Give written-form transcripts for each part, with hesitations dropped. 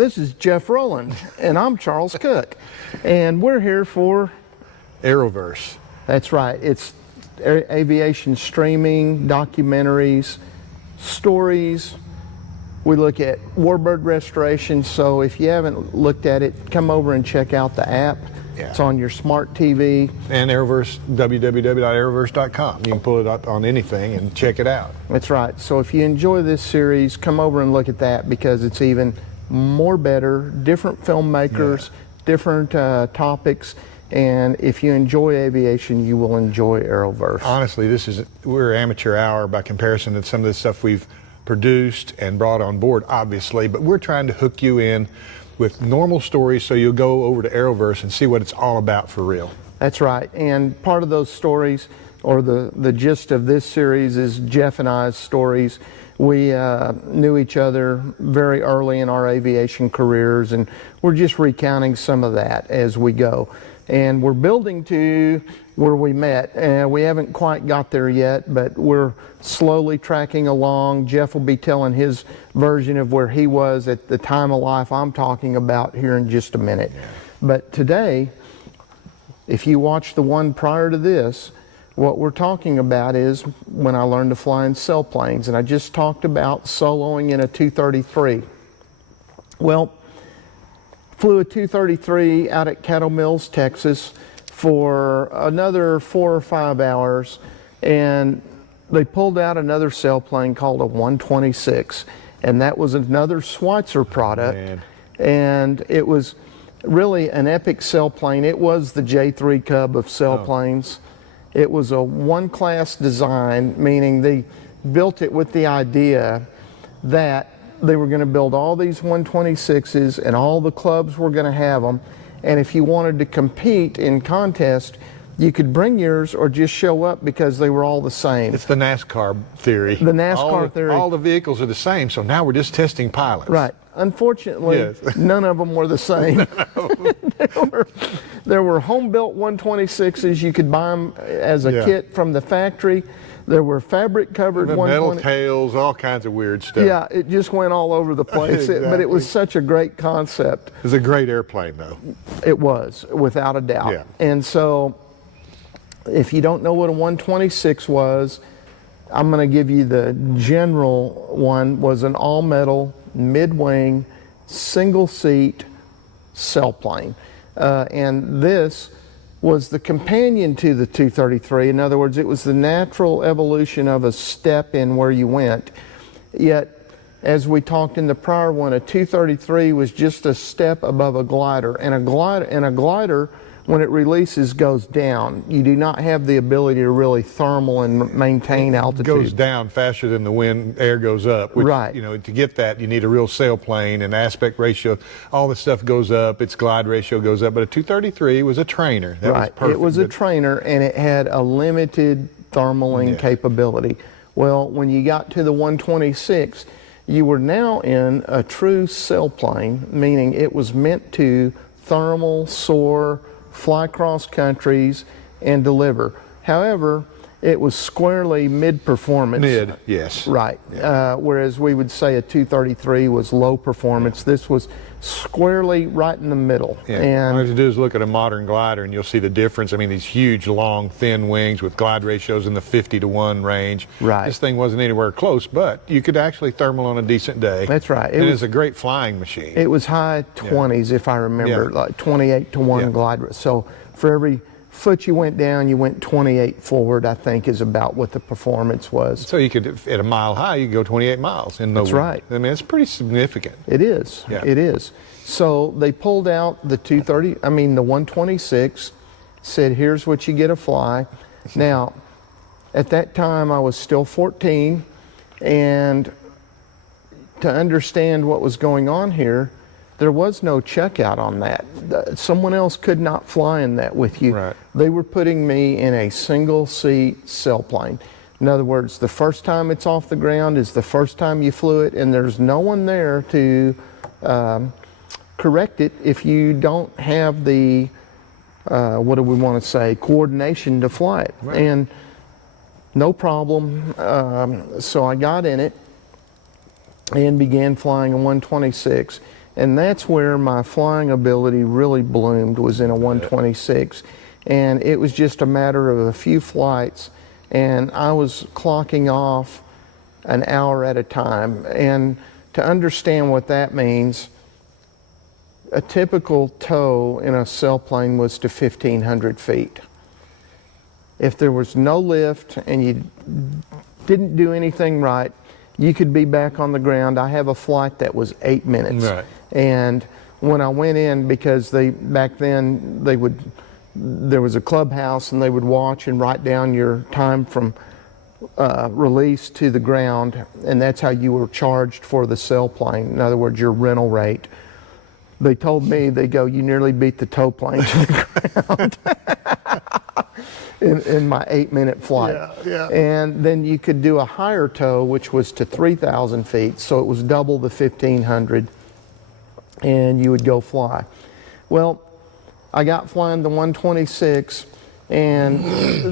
This is Jeff Rowland, and I'm Charles Cook, and we're here for Arrowverse. That's right. It's aviation streaming, documentaries, stories. We look at warbird restoration, so if you haven't looked at it, come over and check out the app. Yeah. It's on your smart TV. And Arrowverse, www.arrowverse.com. You can pull it up on anything and check it out. That's right. So if you enjoy this series, come over and look at that, because it's even more better, different filmmakers, different topics. And if you enjoy aviation, you will enjoy Arrowverse. Honestly, we're amateur hour by comparison to some of the stuff we've produced and brought on board, obviously, but we're trying to hook you in with normal stories so you'll go over to Arrowverse and see what it's all about for real. That's right. And part of those stories, or the gist of this series, is Jeff and I's stories. We knew each other very early in our aviation careers, and we're just recounting some of that as we go. And we're building to where we met. We haven't quite got there yet, but we're slowly tracking along. Jeff will be telling his version of where he was at the time of life I'm talking about here in just a minute. Yeah. But today, if you watch the one prior to this, what we're talking about is when I learned to fly in sailplanes, and I just talked about soloing in a 233. Well, flew a 233 out at Cattle Mills, Texas for another 4 or 5 hours, and they pulled out another sailplane called a 126, and that was another Schweizer product. Man. And it was really an epic sailplane. It was the J3 Cub of sailplanes. It was a one-class design, meaning they built it with the idea that they were going to build all these 126s and all the clubs were going to have them. And if you wanted to compete in contest, you could bring yours or just show up because they were all the same. It's the NASCAR theory. The NASCAR theory. All the vehicles are the same, so now we're just testing pilots. Right. Unfortunately, Yes. none of them were the same. There were home-built 126s. You could buy them as a kit from the factory. There were fabric-covered The 120s. metal tails, all kinds of weird stuff. Yeah, it just went all over the place. But it Exactly. was such a great concept. It was a great airplane, though. It was, without a doubt. Yeah. And so, if you don't know what a 126 was, I'm going to give you the general one. Was an all-metal, mid-wing, single-seat sailplane. And this was the companion to the 233. In other words, it was the natural evolution of a step in where you went. Yet, as we talked in the prior one, a 233 was just a step above a glider. And a glider, when it releases, goes down. You do not have the ability to really thermal and maintain altitude. It goes down faster than the wind, air goes up. Which, Right. You know, to get that, you need a real sailplane, and aspect ratio, all the stuff goes up, its glide ratio goes up. But a 233 was a trainer. That was perfect. It was a trainer, and it had a limited thermaling capability. Well, when you got to the 126, you were now in a true sailplane, meaning it was meant to thermal, soar, fly cross countries, and deliver. However, it was squarely mid-performance. Mid, yes. Right. Yeah. Whereas we would say a 233 was low performance. This was squarely right in the middle. Yeah. All And you have to do is look at a modern glider and you'll see the difference. I mean, these huge, long, thin wings with glide ratios in the 50-to-1 range. Right. This thing wasn't anywhere close, but you could actually thermal on a decent day. That's right. It is a great flying machine. It was high 20s, if I remember, Yeah. like 28-to-1 glide rate. So for every foot you went down, you went 28 forward, I think, is about what the performance was. So you could, at a mile high, you could go 28 miles in no That's wind. right. I mean, it's pretty significant. It is. Yeah. It is. So they pulled out the 126, said, here's what you get to fly. Now, at that time, I was still 14, and to understand what was going on here, there was no checkout on that. Someone else could not fly in that with you. Right. They were putting me in a single-seat sailplane. In other words, the first time it's off the ground is the first time you flew it, and there's no one there to correct it if you don't have the, what do we want to say, coordination to fly it. Right. And no problem. So I got in it and began flying a 126. And that's where my flying ability really bloomed, was in a 126. And it was just a matter of a few flights, and I was clocking off an hour at a time. And to understand what that means, a typical tow in a sailplane was to 1,500 feet. If there was no lift and you didn't do anything right, you could be back on the ground. I have a flight that was 8 minutes. Right. And when I went in, because back then there was a clubhouse and they would watch and write down your time from release to the ground, and that's how you were charged for the sailplane. In other words, your rental rate. They told me, they go, you nearly beat the tow plane to the ground in my 8-minute flight. Yeah. And then you could do a higher tow, which was to 3,000 feet. So it was double the 1,500, and you would go fly. Well, I got flying the 126, and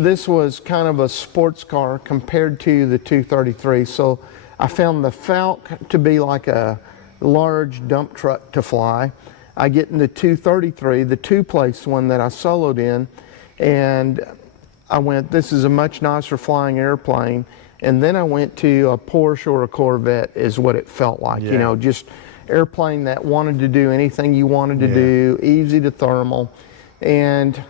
this was kind of a sports car compared to the 233. So I found the Falk to be like a large dump truck to fly. I get in the 233, the two-place one that I soloed in, and I went, this is a much nicer flying airplane. And then I went to a Porsche or a Corvette, is what it felt like. Yeah. You know, just airplane that wanted to do anything you wanted to do, easy to thermal. And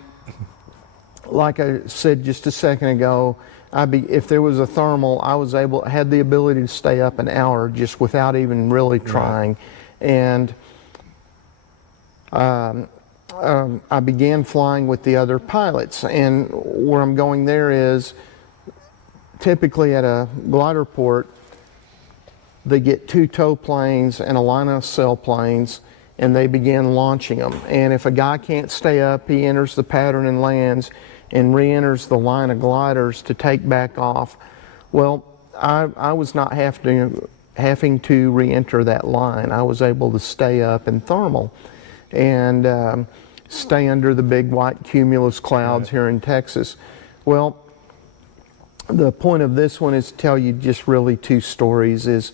like I said just a second ago, if there was a thermal, I had the ability to stay up an hour just without even really trying. And I began flying with the other pilots. And where I'm going there is, typically at a glider port, they get 2 tow planes and a line of sailplanes, and they begin launching them. And if a guy can't stay up, he enters the pattern and lands and re-enters the line of gliders to take back off. Well, I was not having to re-enter that line. I was able to stay up and thermal and stay under the big white cumulus clouds here in Texas. Well, the point of this one is to tell you just really 2 stories. Is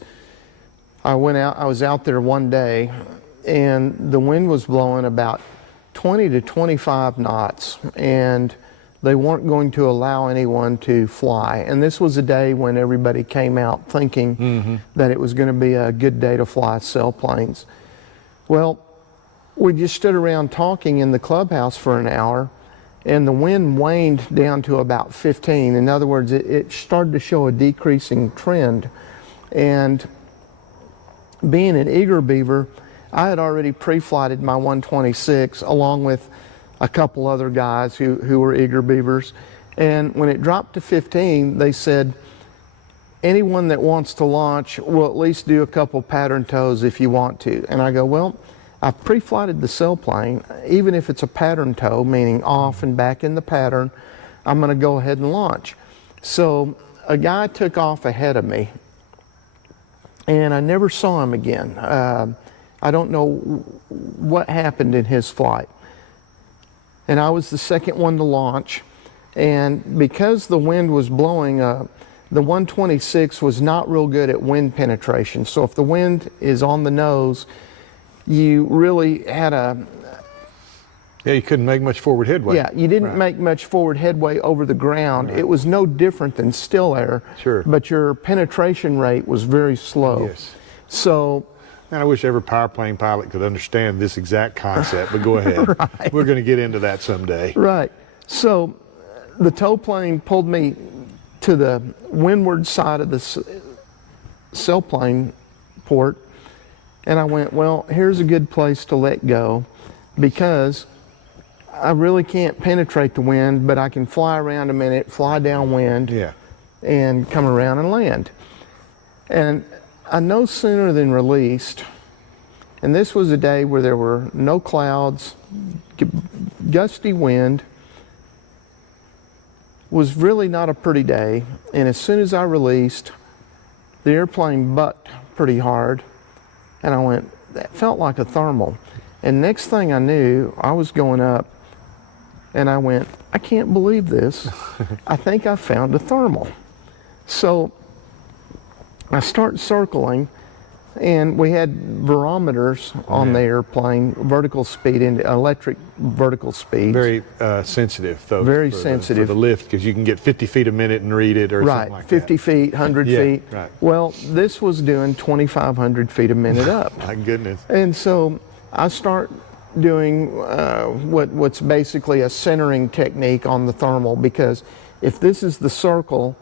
I was out there one day, and the wind was blowing about 20 to 25 knots, and they weren't going to allow anyone to fly. And this was a day when everybody came out thinking that it was going to be a good day to fly sailplanes. Well, we just stood around talking in the clubhouse for an hour, and the wind waned down to about 15. In other words, it started to show a decreasing trend. And being an eager beaver, I had already pre-flighted my 126 along with a couple other guys who were eager beavers. And when it dropped to 15, they said, anyone that wants to launch will at least do a couple pattern tows if you want to. And I go, well, I've pre-flighted the sailplane. Even if it's a pattern tow, meaning off and back in the pattern, I'm going to go ahead and launch. So a guy took off ahead of me, and I never saw him again. I don't know what happened in his flight. And I was the second one to launch. And because the wind was blowing, the 126 was not real good at wind penetration. So if the wind is on the nose, you really had you couldn't make much forward headway. Yeah, you didn't make much forward headway over the ground. It was no different than still air. Sure. But your penetration rate was very slow. Yes. So, and I wish every power plane pilot could understand this exact concept, but go ahead. Right. We're going to get into that someday. Right. So the tow plane pulled me to the windward side of the sailplane port, and I went, well, here's a good place to let go, because I really can't penetrate the wind, but I can fly around a minute, fly downwind, and come around and land. And I no sooner than released, and this was a day where there were no clouds, gusty wind, was really not a pretty day. And as soon as I released, the airplane bucked pretty hard, and I went, that felt like a thermal. And next thing I knew, I was going up, and I went, I can't believe this. I think I found a thermal. So I start circling, And we had barometers on the airplane, vertical speed and electric vertical speeds. Very sensitive, though. Very for sensitive. for the lift, because you can get 50 feet a minute and read it, or Right, something like 50 that. feet, 100 Yeah, feet. right. Well, this was doing 2,500 feet a minute up. My goodness. And so I start doing what's basically a centering technique on the thermal, because if this is the circle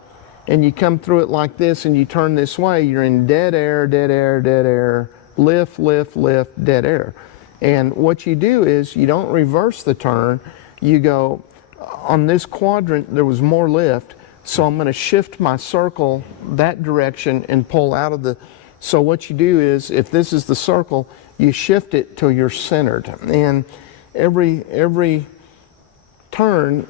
and you come through it like this and you turn this way, you're in dead air, dead air, dead air, lift, lift, lift, dead air. And what you do is you don't reverse the turn. You go, on this quadrant there was more lift, so I'm going to shift my circle that direction and pull out of the, so what you do is, if this is the circle, you shift it till you're centered. And every turn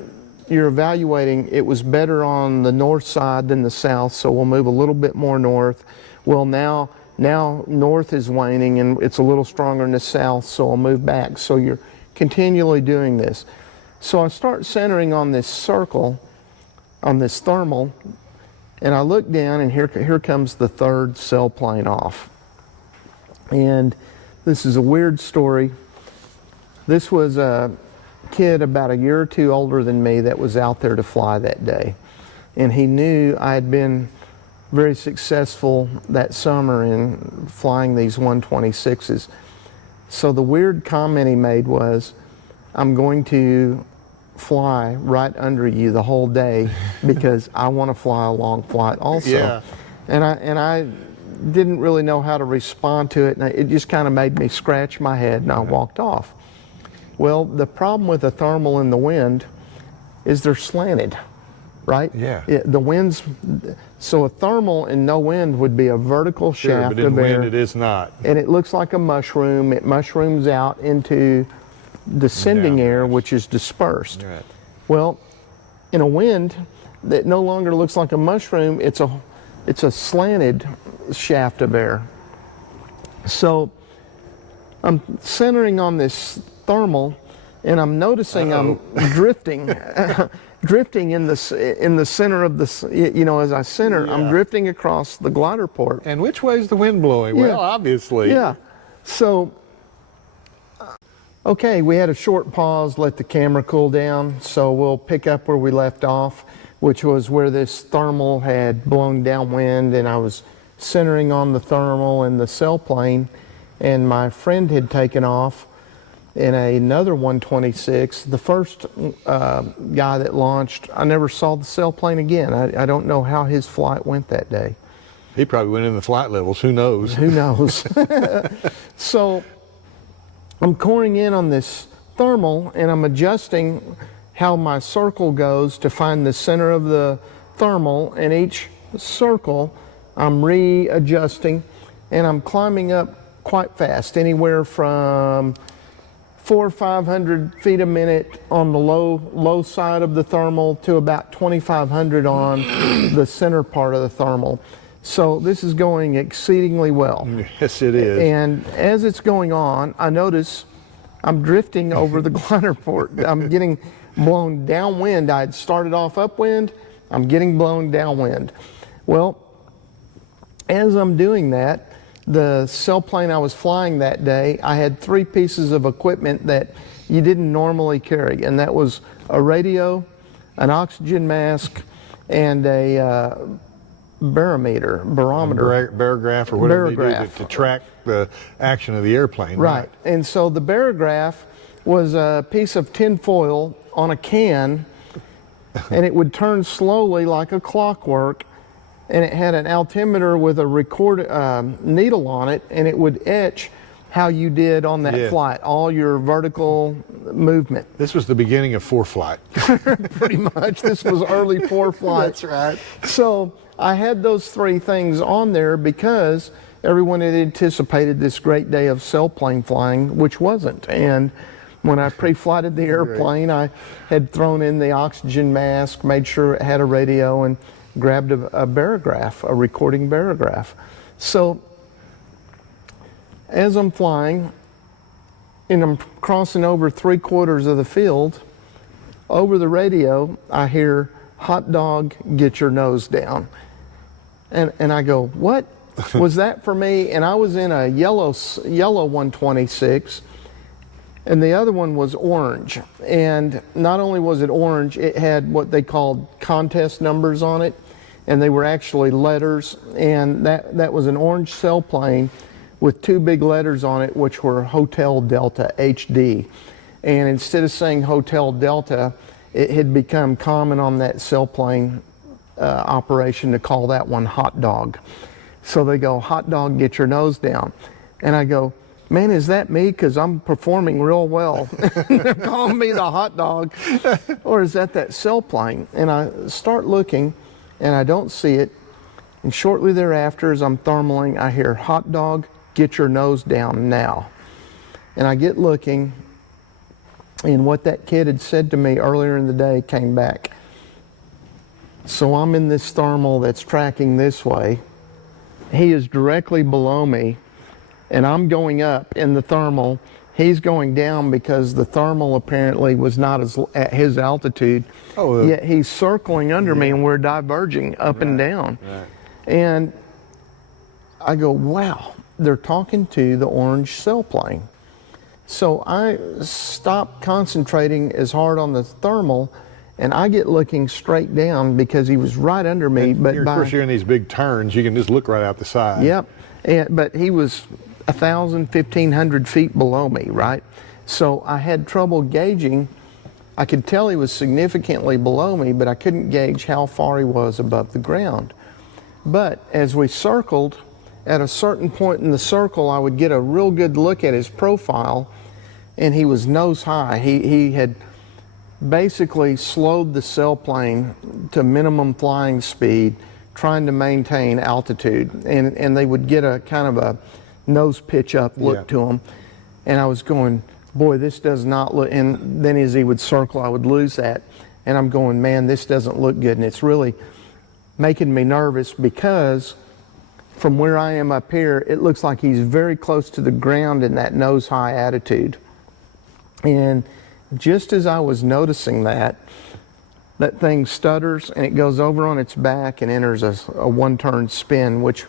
you're evaluating, it was better on the north side than the south, so we'll move a little bit more north. Well, now north is waning and it's a little stronger in the south, so I'll move back. So you're continually doing this. So I start centering on this circle, on this thermal, and I look down, and here comes the third sailplane off. And this is a weird story. This was a kid about a year or two older than me that was out there to fly that day. And he knew I had been very successful that summer in flying these 126s. So the weird comment he made was, "I'm going to fly right under you the whole day because I want to fly a long flight also." Yeah. And I didn't really know how to respond to it, and it just kind of made me scratch my head, and I walked off. Well, the problem with a thermal in the wind is they're slanted, right? Yeah. The wind's, so a thermal in no wind would be a vertical Sure, shaft but in of air, wind it is not. and it looks like a mushroom. It mushrooms out into descending air, Downdrafts. which is dispersed. Right. Well, in a wind that no longer looks like a mushroom, it's a slanted shaft of air. So I'm centering on this thermal, and I'm noticing I'm drifting, drifting in the center of the, you know, as I center, I'm Yeah. drifting across the glider port. And which way's the wind blowing? Yeah. Well, obviously. Yeah. So, okay, we had a short pause, let the camera cool down, so we'll pick up where we left off, which was where this thermal had blown downwind, and I was centering on the thermal and the sailplane, and my friend had taken off in another 126. The first guy that launched, I never saw the sailplane again. I don't know how his flight went that day. He probably went in the flight levels. Who knows? Who knows? So I'm coring in on this thermal, and I'm adjusting how my circle goes to find the center of the thermal, and each circle I'm readjusting, and I'm climbing up quite fast, anywhere from 400 or 500 feet a minute on the low side of the thermal to about 2,500 on the center part of the thermal. So this is going exceedingly well. Yes, it is. And as it's going on, I notice I'm drifting over the glider port. I'm getting blown downwind. I had started off upwind. I'm getting blown downwind. Well, as I'm doing that, the sailplane I was flying that day, I had 3 pieces of equipment that you didn't normally carry, and that was a radio, an oxygen mask, and a barometer. Barograph or whatever they do Barograph. to track the action of the airplane. Right. And so the barograph was a piece of tin foil on a can, and it would turn slowly like a clockwork, and it had an altimeter with a needle on it, and it would etch how you did on that Yeah. flight, all your vertical movement. This was the beginning of ForeFlight. Pretty much. This was early ForeFlight. That's right. So I had those 3 things on there because everyone had anticipated this great day of sailplane flying, which wasn't. And when I pre-flighted the airplane, I had thrown in the oxygen mask, made sure it had a radio, and grabbed a barograph, a recording barograph. So as I'm flying, and I'm crossing over 3/4 of the field, over the radio, I hear, "Hot dog, get your nose down." And I go, "What?" was that for me. And I was in a yellow 126, and the other one was orange. And not only was it orange, it had what they called contest numbers on it, and they were actually letters. And that was an orange sailplane with two big letters on it, which were Hotel Delta, HD. And instead of saying Hotel Delta, it had become common on that sailplane operation to call that one Hot Dog. So they go, Hot Dog, get your nose down. And I go, man, is that me? Because I'm performing real well. They're calling me the Hot Dog. Or is that sailplane? And I start looking, and I don't see it. And shortly thereafter, as I'm thermaling, I hear, Hot Dog, get your nose down now. And I get looking, and what that kid had said to me earlier in the day came back. So I'm in this thermal that's tracking this way. He is directly below me, and I'm going up in the thermal. He's going down because the thermal apparently was not at his altitude. Yet he's circling under me, and we're diverging up and down. Right. And I go, wow, they're talking to the orange sailplane. So I stopped concentrating as hard on the thermal, and I get looking straight down because he was right under me. And of course, you're in these big turns. You can just look right out the side. Yep. But he was 1,000, 1,500 feet below me, right? So I had trouble gauging. I could tell he was significantly below me, but I couldn't gauge how far he was above the ground. But as we circled, at a certain point in the circle, I would get a real good look at his profile, and he was nose high. He had basically slowed the sailplane to minimum flying speed, trying to maintain altitude, and they would get a kind of a nose pitch up look to him. And I was going, boy, this does not look, and then as he would circle, I would lose that. And I'm going, man, this doesn't look good. And it's really making me nervous because from where I am up here, it looks like he's very close to the ground in that nose high attitude. And just as I was noticing that thing stutters and it goes over on its back and enters a one-turn spin, which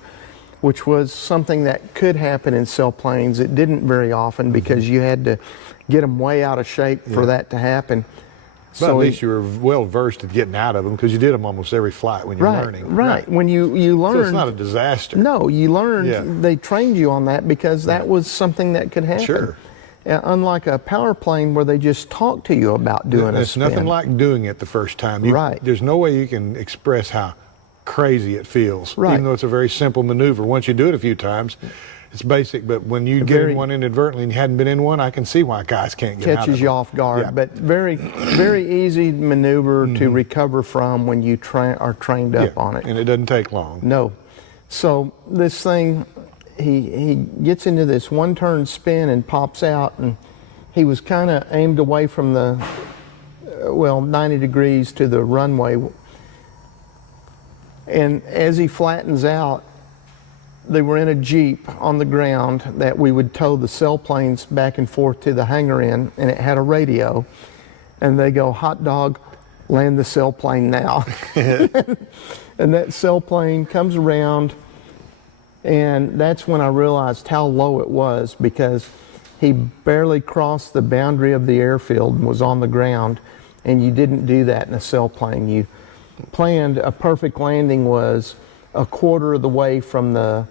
was something that could happen in sailplanes. It didn't very often because you had to get them way out of shape for that to happen. But at least you were well versed at getting out of them because you did them almost every flight when you're learning. Right. When you learned. So it's not a disaster. No, you learned. They trained you on that because that was something that could happen. Sure. Unlike a power plane where they just talk to you about doing a spin. It's nothing like doing it the first time. There's no way you can express how crazy it feels. Right. Even though it's a very simple maneuver. Once you do it a few times, it's basic. But when you get in one inadvertently and you hadn't been in one, I can see why guys can't get out of it. Catches you off guard. But very, very easy maneuver to recover from when you are trained up on it. And it doesn't take long. No. So this thing, he gets into this one-turn spin and pops out, and he was kind of aimed away from the, 90 degrees to the runway. And as he flattens out, they were in a Jeep on the ground that we would tow the sailplanes back and forth to the hangar in, and it had a radio. And they go, Hot Dog, land the sailplane now. And that sailplane comes around, and that's when I realized how low it was, because he barely crossed the boundary of the airfield and was on the ground, and you didn't do that in a sailplane. You planned a perfect landing was a quarter of the way from the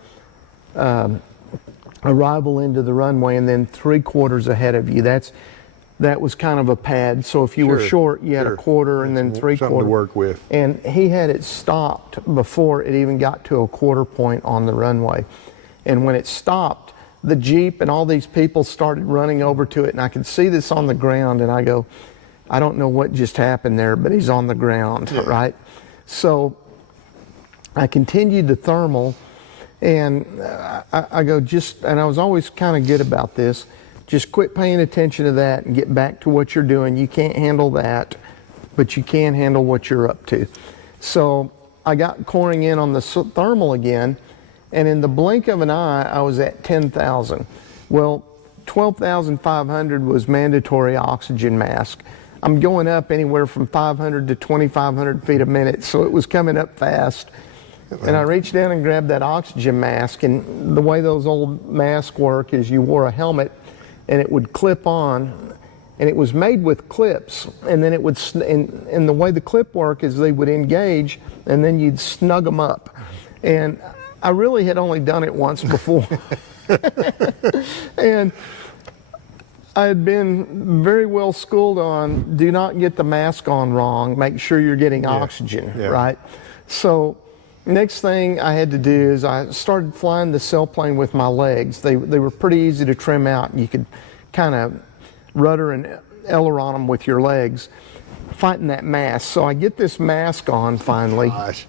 arrival into the runway, and then 3/4 ahead of you. That was kind of a pad. So if you were short, you had a quarter and then 3/4. Something to work with. And he had it stopped before it even got to a quarter point on the runway. And when it stopped, the Jeep and all these people started running over to it, and I could see this on the ground, and I go, I don't know what just happened there, but he's on the ground, right? So I continued the thermal, and I go, and I was always kind of good about this, just quit paying attention to that and get back to what you're doing. You can't handle that, but you can handle what you're up to. So I got coring in on the thermal again, and in the blink of an eye, I was at 10,000. Well, 12,500 was mandatory oxygen mask. I'm going up anywhere from 500 to 2,500 feet a minute, so it was coming up fast. And I reached down and grabbed that oxygen mask, and the way those old masks work is you wore a helmet and it would clip on, and it was made with clips, and then it would, and the way the clip worked is they would engage and then you'd snug them up. And I really had only done it once before. And I had been very well schooled on do not get the mask on wrong, make sure you're getting oxygen, right? So next thing I had to do is I started flying the sailplane with my legs. They were pretty easy to trim out, and you could kind of rudder and aileron them with your legs, fighting that mask. So I get this mask on finally. Gosh.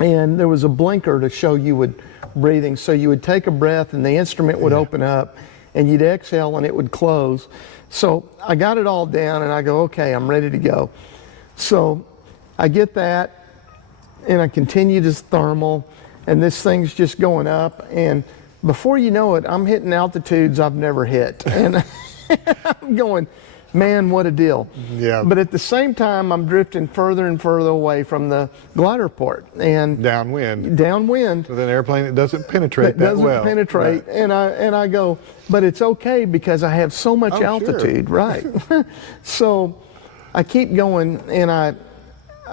And there was a blinker to show you would breathing. So you would take a breath and the instrument would open up, and you'd exhale and it would close. So I got it all down and I go, okay, I'm ready to go. So I get that and I continue this thermal, and this thing's just going up, and before you know it, I'm hitting altitudes I've never hit. And I'm going, man, what a deal. Yeah. But at the same time, I'm drifting further and further away from the glider port. And Downwind. downwind. With an airplane that doesn't penetrate that doesn't well. penetrate. Right. And I go, but it's okay because I have so much altitude, right? So I keep going, and I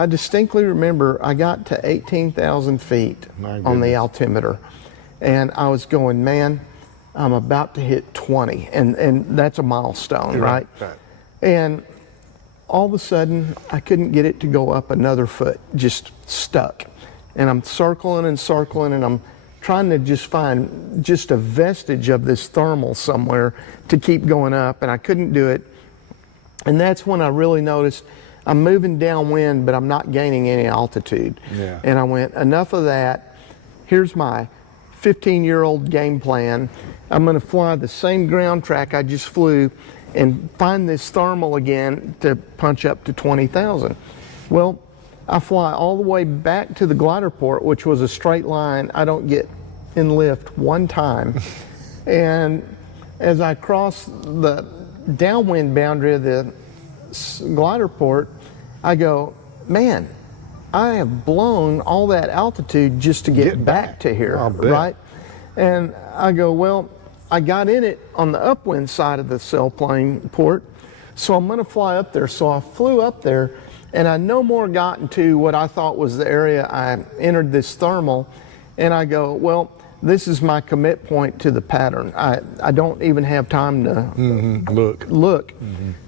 distinctly remember I got to 18,000 feet on the altimeter, and I was going, man, I'm about to hit 20, and that's a milestone, right? And all of a sudden, I couldn't get it to go up another foot, just stuck. And I'm circling and circling, and I'm trying to just find just a vestige of this thermal somewhere to keep going up, and I couldn't do it. And that's when I really noticed I'm moving downwind, but I'm not gaining any altitude. Yeah. And I went, enough of that. Here's my 15-year-old game plan. I'm going to fly the same ground track I just flew and find this thermal again to punch up to 20,000. Well, I fly all the way back to the glider port, which was a straight line. I don't get in lift one time. And as I cross the downwind boundary of the glider port, I go, man, I have blown all that altitude just to get back to here, right? And I go, well, I got in it on the upwind side of the sailplane port, so I'm gonna fly up there. So I flew up there, and I no more got into what I thought was the area I entered this thermal, and I go, well, this is my commit point to the pattern. I don't even have time to look.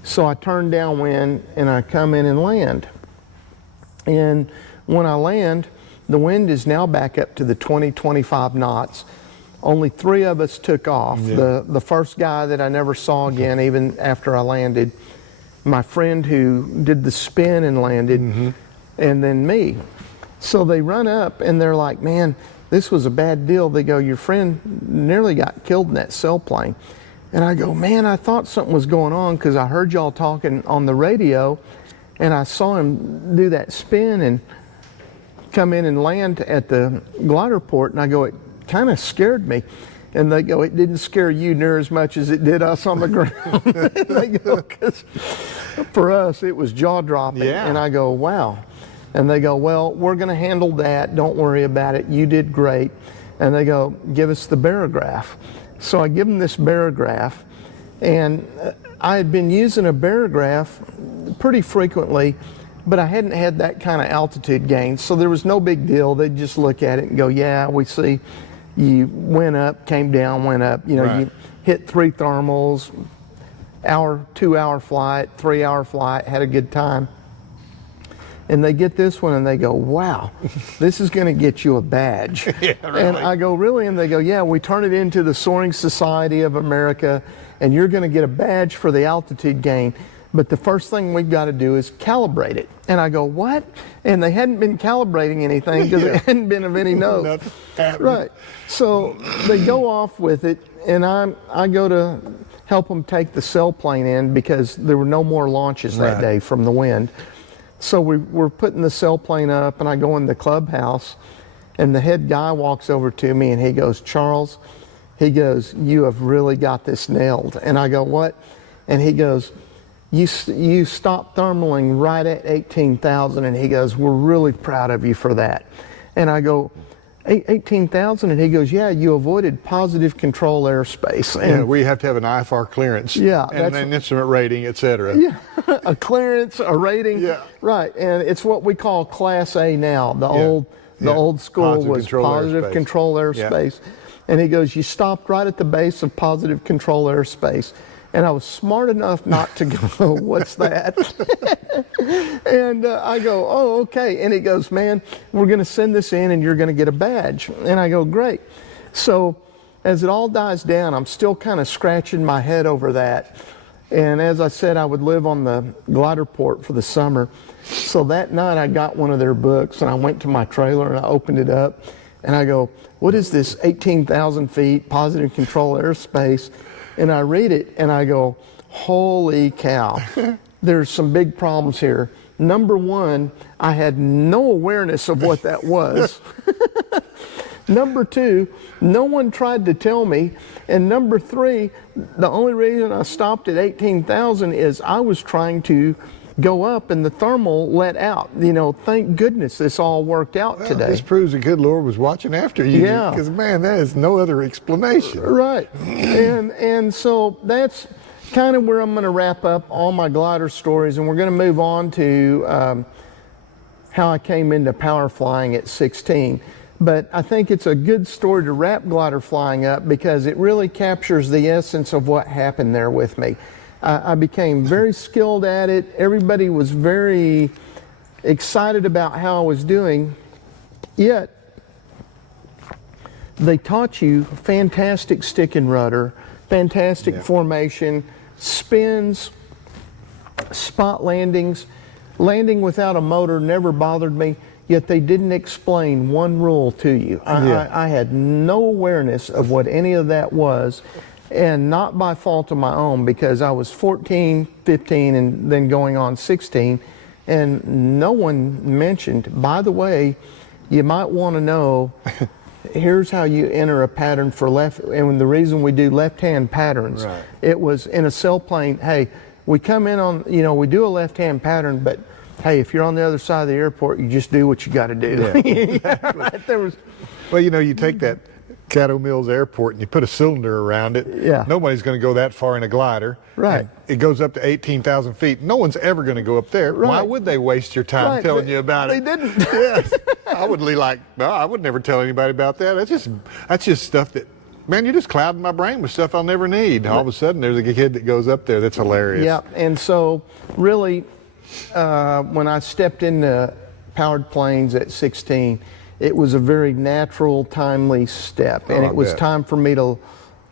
So I turn downwind and I come in and land. And when I land, the wind is now back up to the 20-25 knots. Only 3 of us took off. The first guy that I never saw again, even after I landed, my friend who did the spin and landed, and then me. So they run up and they're like, man, this was a bad deal. They go, your friend nearly got killed in that sailplane. And I go, man, I thought something was going on because I heard y'all talking on the radio, and I saw him do that spin and come in and land at the glider port. And I go, it kind of scared me. And they go, it didn't scare you near as much as it did us on the ground. They go, 'cause for us, it was jaw-dropping. And I go, wow. And they go, well, we're going to handle that. Don't worry about it. You did great. And they go, give us the barograph. So I give them this barograph. And I had been using a barograph pretty frequently, but I hadn't had that kind of altitude gain. So there was no big deal. They'd just look at it and go, yeah, we see you went up, came down, went up. You know, you hit 3 thermals, 2-hour flight, 3-hour flight, had a good time. And they get this one and they go, wow, this is going to get you a badge. And I go, really? And they go, yeah, we turn it into the Soaring Society of America, and you're going to get a badge for the altitude gain. But the first thing we've got to do is calibrate it. And I go, what? And they hadn't been calibrating anything because it hadn't been of any note. Right. So they go off with it, and I go to help them take the sailplane in because there were no more launches that day from the wind. So we're putting the sailplane up, and I go in the clubhouse, and the head guy walks over to me and he goes, Charles, he goes, you have really got this nailed. And I go, what? And he goes, you stopped thermaling right at 18,000. And he goes, we're really proud of you for that. And I go, 18,000? And he goes, yeah, you avoided positive control airspace. And yeah, we have to have an IFR clearance. Yeah, and an instrument rating, etc. yeah, a clearance, a rating. Yeah. Right. And it's what we call Class A now. The old school was positive control airspace. Yeah. And he goes, you stopped right at the base of positive control airspace. And I was smart enough not to go, what's that? And I go, oh, okay. And he goes, man, we're going to send this in and you're going to get a badge. And I go, great. So as it all dies down, I'm still kind of scratching my head over that. And as I said, I would live on the glider port for the summer. So that night I got one of their books and I went to my trailer and I opened it up and I go, what is this 18,000 feet positive control airspace? And I read it and I go, holy cow, there's some big problems here. Number one, I had no awareness of what that was. Number two, no one tried to tell me. And number three, the only reason I stopped at 18,000 is I was trying to go up and the thermal let out. You know, thank goodness this all worked out today. This proves the good Lord was watching after you. Yeah. Because, man, that is no other explanation. Right. And so that's kind of where I'm going to wrap up all my glider stories, and we're going to move on to how I came into power flying at 16. But I think it's a good story to wrap glider flying up because it really captures the essence of what happened there with me. I became very skilled at it. Everybody was very excited about how I was doing, yet they taught you fantastic stick and rudder, fantastic formation, spins, spot landings. Landing without a motor never bothered me, yet they didn't explain one rule to you. I had no awareness of what any of that was. And not by fault of my own, because I was 14, 15, and then going on 16, and no one mentioned, by the way, you might want to know, here's how you enter a pattern for left, and the reason we do left-hand patterns, it was in a sailplane, hey, we come in on, you know, we do a left-hand pattern, but hey, if you're on the other side of the airport, you just do what you got to do. Yeah. Right, there was, well, you know, you take that Caddo Mills Airport and you put a cylinder around it. Yeah. Nobody's going to go that far in a glider. Right. It goes up to 18,000 feet. No one's ever going to go up there. Right. Why would they waste your time telling you about it? They didn't. Yes. I would be like, no, I would never tell anybody about that. That's just stuff that, man, you're just clouding my brain with stuff I'll never need. All of a sudden, there's a kid that goes up there. That's hilarious. Yeah, and so really, when I stepped into powered planes at 16, it was a very natural, timely step, and it was time for me to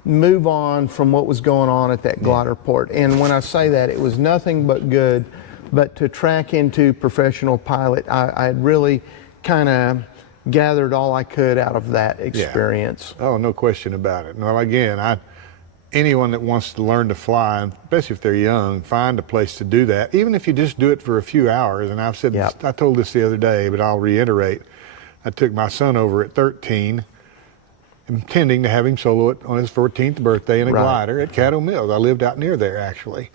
move on from what was going on at that glider port. And when I say that, it was nothing but good, but to track into professional pilot, I had really kind of gathered all I could out of that experience. Yeah. Oh, no question about it. Well, again, anyone that wants to learn to fly, especially if they're young, find a place to do that, even if you just do it for a few hours. And I've said, I told this the other day, but I'll reiterate. I took my son over at 13, intending to have him solo it on his 14th birthday in a glider at Caddo Mills. I lived out near there, actually.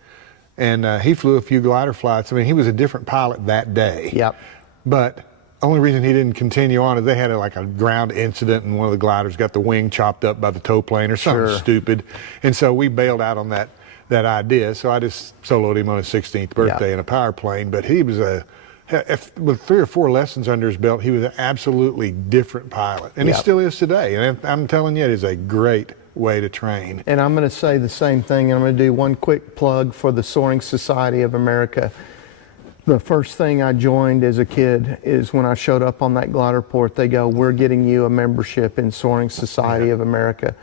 And he flew a few glider flights. I mean, he was a different pilot that day. Yep. But only reason he didn't continue on is they had a ground incident and one of the gliders got the wing chopped up by the tow plane or something stupid. And so we bailed out on that idea. So I just soloed him on his 16th birthday in a power plane. But he was with 3 or 4 lessons under his belt, he was an absolutely different pilot. And he still is today. And I'm telling you, it is a great way to train. And I'm going to say the same thing. I'm going to do one quick plug for the Soaring Society of America. The first thing I joined as a kid is when I showed up on that glider port, they go, we're getting you a membership in Soaring Society of America.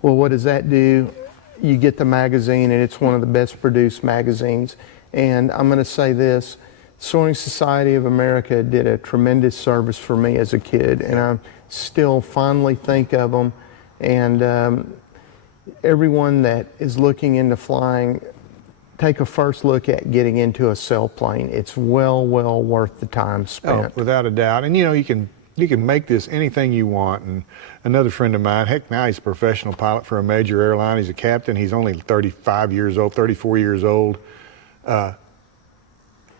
Well, what does that do? You get the magazine, and it's one of the best produced magazines. And I'm going to say this, Soaring Society of America did a tremendous service for me as a kid, and I still fondly think of them. And everyone that is looking into flying, take a first look at getting into a sailplane. It's well worth the time spent. Oh, without a doubt. And you know, you can make this anything you want. And another friend of mine, heck, now he's a professional pilot for a major airline. He's a captain. He's only 35 years old, 34 years old.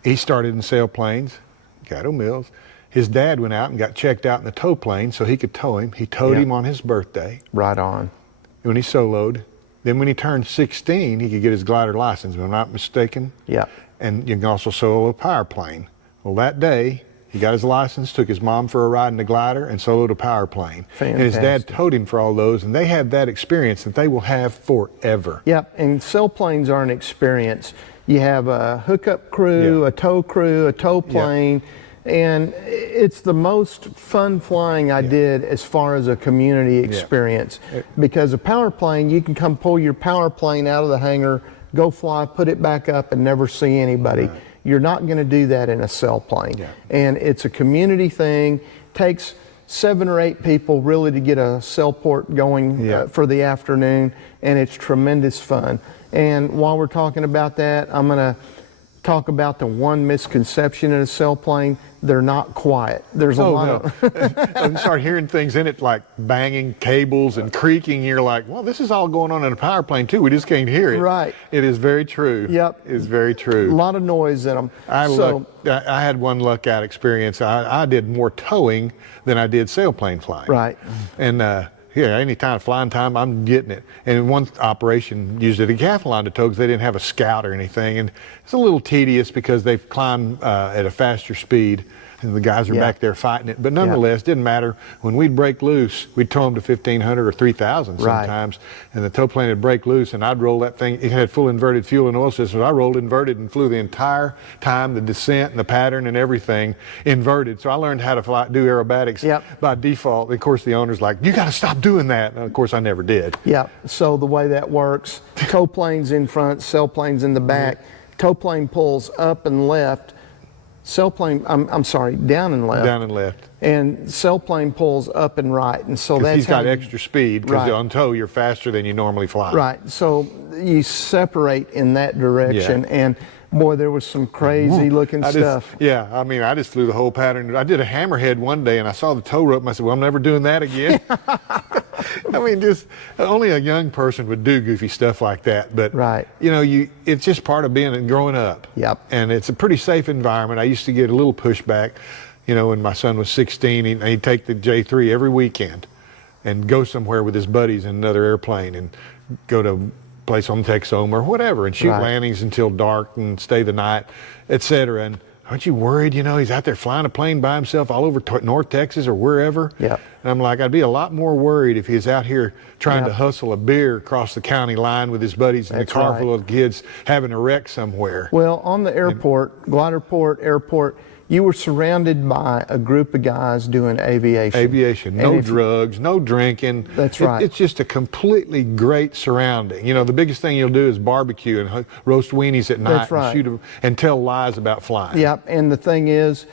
He started in sailplanes, Caddo Mills, his dad went out and got checked out in the tow plane so he could tow him. He towed him on his birthday. Right on. When he soloed. Then when he turned 16, he could get his glider license, if I'm not mistaken. Yeah. And you can also solo a power plane. Well, that day, he got his license, took his mom for a ride in the glider, and soloed a power plane. Fantastic. And his dad towed him for all those, and they had that experience that they will have forever. Yep, and sailplanes are an experience. You have a hookup crew, a tow plane, and it's the most fun flying I did as far as a community experience. Because a power plane, you can come pull your power plane out of the hangar, go fly, put it back up, and never see anybody. Right. You're not going to do that in a sailplane. Yeah. And it's a community thing. Takes 7 or 8 people really to get a sailport going for the afternoon, and it's tremendous fun. And while we're talking about that, I'm going to talk about the one misconception in a sailplane. They're not quiet. There's a lot of... I start hearing things in it like banging cables and creaking. You're like, well, this is all going on in a power plane too. We just can't hear it. Right. It is very true. Yep. It's very true. A lot of noise in them. I had one luck out experience. I did more towing than I did sailplane flying. Right. And any kind of flying time, I'm getting it. And one operation used a decathlon to tow because they didn't have a scout or anything. And it's a little tedious because they climb at a faster speed. And the guys are back there fighting it. But nonetheless, didn't matter. When we'd break loose, we'd tow them to 1,500 or 3,000 sometimes. And the tow plane would break loose, and I'd roll that thing. It had full inverted fuel and oil systems. I rolled inverted and flew the entire time, the descent and the pattern and everything inverted. So I learned how to do aerobatics by default. Of course, the owner's like, you got to stop doing that. And of course, I never did. Yeah. So the way that works, tow planes in front, sailplanes in the back. Tow plane pulls up and left. Sailplane, I'm sorry, down and left. Down and left. And sailplane pulls up and right. And so that's he's got extra speed because on tow you're faster than you normally fly. Right. So you separate in that direction. And boy, there was some crazy looking stuff. I just flew the whole pattern. I did a hammerhead one day and I saw the tow rope and I said, well, I'm never doing that again. Just only a young person would do goofy stuff like that. But it's just part of being and growing up. Yep. And it's a pretty safe environment. I used to get a little pushback, when my son was 16, he'd take the J3 every weekend and go somewhere with his buddies in another airplane and go to place on Texome or whatever and shoot landings until dark and stay the night, etc. And aren't you worried, he's out there flying a plane by himself all over North Texas or wherever? Yeah. And I'm like, I'd be a lot more worried if he was out here trying to hustle a beer across the county line with his buddies in the car full of kids having a wreck somewhere. Well, on the airport, glider port, airport, you were surrounded by a group of guys doing aviation. Aviation, no drugs, no drinking. That's right. It's just a completely great surrounding. The biggest thing you'll do is barbecue and roast weenies at night and shoot and tell lies about flying. Yep, and the thing is,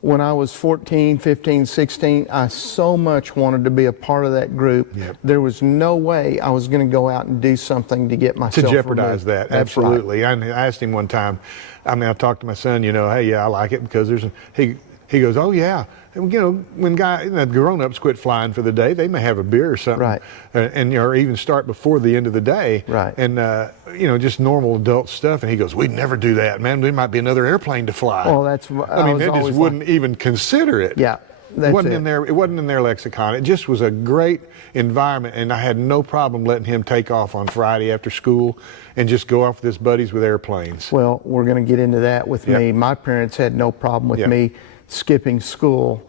when I was 14, 15, 16, I so much wanted to be a part of that group. Yep. There was no way I was going to go out and do something to get myself to jeopardize removed. that. That's Absolutely. I asked him one time, I talked to my son, hey, I like it because he goes, oh yeah. And, when grown-ups quit flying for the day, they may have a beer or something, or even start before the end of the day, and just normal adult stuff. And he goes, "We'd never do that, man. There might be another airplane to fly." Well, they just wouldn't even consider it. Yeah, it wasn't in their. It wasn't in their lexicon. It just was a great environment, and I had no problem letting him take off on Friday after school and just go off with his buddies with airplanes. Well, we're going to get into that with me. My parents had no problem with me skipping school,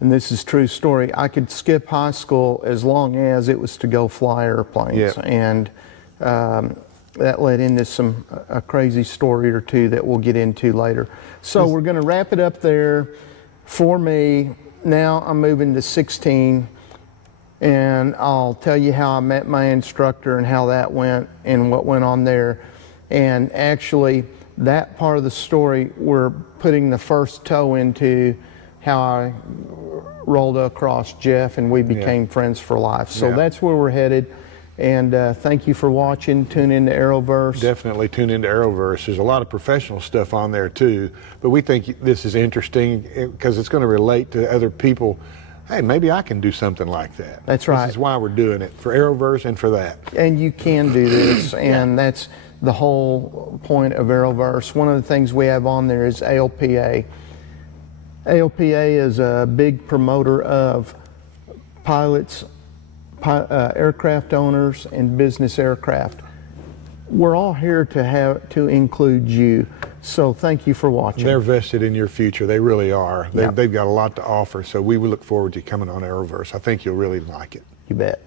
and this is true story. I could skip high school as long as it was to go fly airplanes, and that led into a crazy story or two that we'll get into later. So we're going to wrap it up there for me. Now I'm moving to 16, and I'll tell you how I met my instructor and how that went and what went on there. And actually, that part of the story, we're putting the first toe into how I rolled across Jeff and we became friends for life. So that's where we're headed. And thank you for watching. Tune into Arrowverse. Definitely tune into Arrowverse. There's a lot of professional stuff on there too, but we think this is interesting because it's going to relate to other people. Hey, maybe I can do something like that. That's right. This is why we're doing it, for Arrowverse and for that. And you can do this, and that's the whole point of Arrowverse. One of the things we have on there is ALPA. AOPA is a big promoter of pilots, aircraft owners, and business aircraft. We're all here to include you. So thank you for watching. They're vested in your future. They really are. Yeah. They've got a lot to offer. So we will look forward to coming on Arrowverse. I think you'll really like it. You bet.